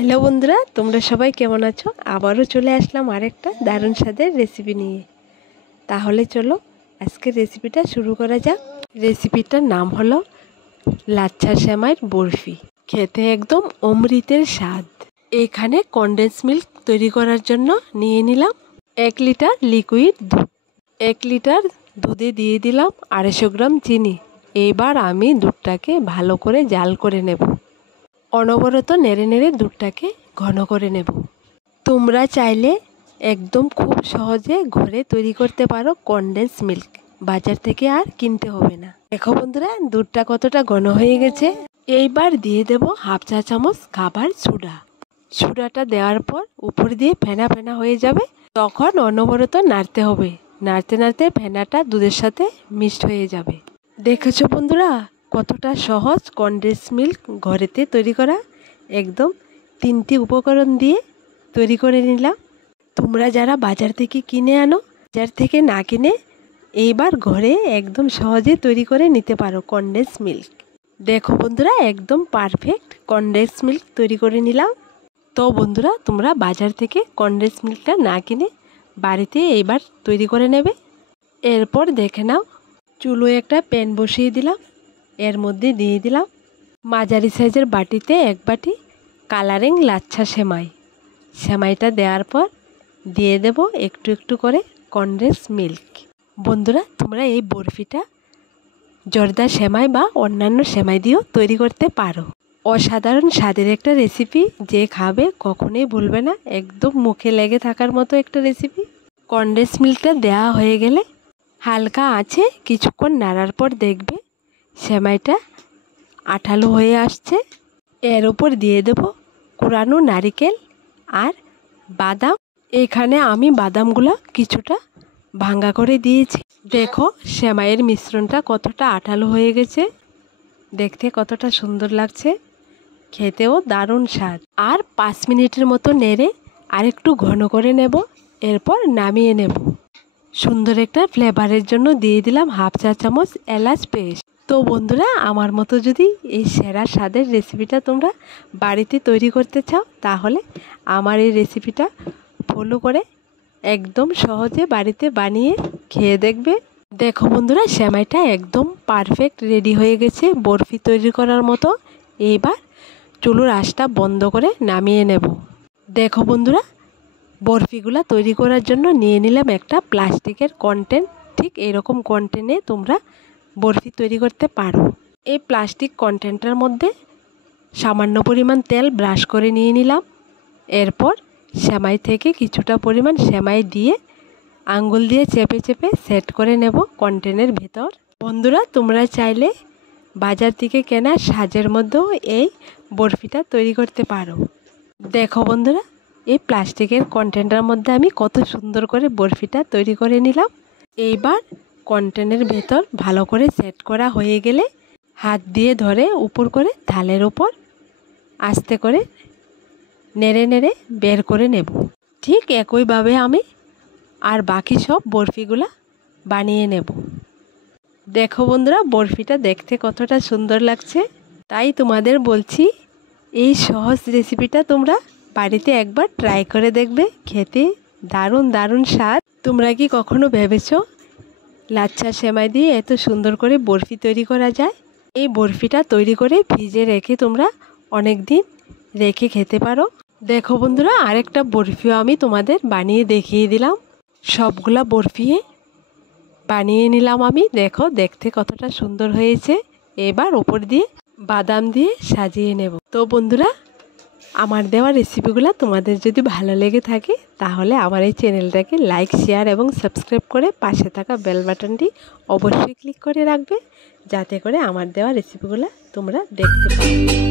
Hello বন্ধুরা, তোমরা সবাই কেমন আছো? আবারও চলে আসলাম আরেকটা দারুণ স্বাদের রেসিপি নিয়ে। তাহলে চলো আজকের রেসিপিটা শুরু করা যাক। রেসিপিটার নাম হলো লাচ্ছা সেমাইয়ের বরফি। খেতে একদম অমৃতের স্বাদ। এখানে কনডেন্স মিল্ক তৈরি করার জন্য নিয়ে নিলাম 1 লিটার লিকুইড দুধ। 1 লিটার দুধে দিয়ে দিলাম 250 গ্রাম চিনি। এবার আমি দুধটাকে ভালো করে জাল করে নেব। অনবরত নেড়ে নেড়ে দুধটাকে ঘন করে নেব। তোমরা চাইলে একদম খুব সহজে ঘরে তৈরি করতে পারো কনডেন্স মিল্ক, বাজার থেকে আর কিনতে হবে না। দেখো বন্ধুরা, দুধটা কতটা ঘন হয়ে গেছে। এইবার দিয়ে দেব 1/2 চা চামচ খাবার সোডা। সোডাটা দেওয়ার পর উপর দিয়ে ফেনা ফেনা হয়ে যাবে, তখন অনবরত নাড়তে হবে। নাড়তে নাড়তে ফেনাটা দুধের সাথে মিক্সড হয়ে যাবে। দেখেছো বন্ধুরা, কতটা সহজ কনডেন্স মিল্ক ঘরেতে তৈরি করা। একদম 3টি উপকরণ দিয়ে তৈরি করে নিলাম। তোমরা যারা বাজার থেকে কিনে আনো, বাজার থেকে না কিনে এইবার ঘরে একদম সহজে তৈরি করে নিতে পারো কনডেন্স মিল্ক। দেখো বন্ধুরা, একদম পারফেক্ট কনডেন্স মিল্ক তৈরি করে নিলাম। তো বন্ধুরা, তোমরা বাজার থেকে কনডেন্স মিল্কটা না কিনে বাড়িতে এইবার তৈরি করে নেবে। এরপর দেখে নাও, চুলোয় একটা প্যান বসিয়ে দিলাম। এর মধ্যে দিয়ে দিলাম মাঝারি সাইজের বাটিতে 1 বাটি কালারিং লাচ্ছা সেমাই। সেমাইটা দেওয়ার পর দিয়ে দেব একটু একটু করে কনডেন্স মিল্ক। বন্ধুরা, তোমরা এই বরফিটা জর্দা সেমাই বা অন্যান্য সেমাই দিয়েও তৈরি করতে পারো। অসাধারণ স্বাদের একটা রেসিপি, যে খাবে কখনোই ভুলবে না। একদম মুখে লেগে থাকার মতো একটা রেসিপি। কনডেন্স মিল্কটা দেওয়া হয়ে গেলে হালকা আছে কিছুক্ষণ নাড়ার পর দেখবে সেমাইটা আঠালো হয়ে আসছে। এর উপর দিয়ে দেব কুড়ানো নারিকেল আর বাদাম। এখানে আমি বাদামগুলো কিছুটা ভাঙা করে দিয়েছি। দেখো সেমাইয়ের মিশ্রণটা কতটা আঠালো হয়ে গেছে, দেখতে কতটা সুন্দর লাগছে, খেতেও দারুণ স্বাদ। আর 5 মিনিটের মতো নেড়ে আরেকটু ঘন করে নেব। এরপর নামিয়ে নেব। সুন্দর একটা ফ্লেভারের জন্য দিয়ে দিলাম 1/2 চা চামচ এলাচ পেস্ট। তো বন্ধুরা, আমার মতো যদি এই সেরা স্বাদের রেসিপিটা তোমরা বাড়িতে তৈরি করতে চাও, তাহলে আমার এই রেসিপিটা ফলো করে একদম সহজে বাড়িতে বানিয়ে খেয়ে দেখবে। দেখো বন্ধুরা, সেমাইটা একদম পারফেক্ট রেডি হয়ে গেছে বরফি তৈরি করার মতো। এইবার চুলোর আঁচটা বন্ধ করে নামিয়ে নেব। দেখো বন্ধুরা, বরফিগুলা তৈরি করার জন্য নিয়ে নিলাম একটা প্লাস্টিকের কন্টেনার। ঠিক এরকম কন্টেনারে তোমরা বরফি তৈরি করতে পারো। এই প্লাস্টিক কন্টেনারটার মধ্যে সামান্য পরিমাণ তেল ব্রাশ করে নিয়ে নিলাম। এরপর সেমাই থেকে কিছুটা পরিমাণ সেমাই দিয়ে আঙ্গুল দিয়ে চেপে চেপে সেট করে নেব কন্টেনারের ভেতর। বন্ধুরা, তোমরা চাইলে বাজার থেকে কেনা সাজের মধ্যেও এই বরফিটা তৈরি করতে পারো। দেখো বন্ধুরা, এই প্লাস্টিকের কন্টেনারের মধ্যে আমি কত সুন্দর করে বরফিটা তৈরি করে নিলাম। এইবার কন্টেনারের ভেতর ভালো করে সেট করা হয়ে গেলে হাত দিয়ে ধরে উপর করে থালের ওপর আস্তে করে নেড়ে নেড়ে বের করে নেব। ঠিক একইভাবে আমি আর বাকি সব বরফিগুলা বানিয়ে নেব। দেখো বন্ধুরা, বরফিটা দেখতে কতটা সুন্দর লাগছে। তাই তোমাদের বলছি, এই সহজ রেসিপিটা তোমরা বাড়িতে একবার ট্রাই করে দেখবে। খেতে দারুণ দারুণ স্বাদ। তোমরা কি কখনো ভেবেছো লাচ্ছা সেমাই দিয়ে এত সুন্দর করে বরফি তৈরি করা যায়? এই বরফিটা তৈরি করে ফ্রিজে রেখে তোমরা অনেক দিন রেখে খেতে পারো। দেখো বন্ধুরা, আরেকটা বরফিও আমি তোমাদের বানিয়ে দেখিয়ে দিলাম। সবগুলা বরফি বানিয়ে নিলাম আমি। দেখো দেখতে কতটা সুন্দর হয়েছে। এবার ওপর দিয়ে বাদাম দিয়ে সাজিয়ে নেব। তো বন্ধুরা, আমার দেওয়া রেসিপিগুলো তোমাদের যদি ভালো লেগে থাকে, তাহলে আমার এই চ্যানেলটাকে লাইক, শেয়ার এবং সাবস্ক্রাইব করে পাশে থাকা বেল বাটনটি অবশ্যই ক্লিক করে রাখবে, যাতে করে আমার দেওয়া রেসিপিগুলো তোমরা দেখতে পাও।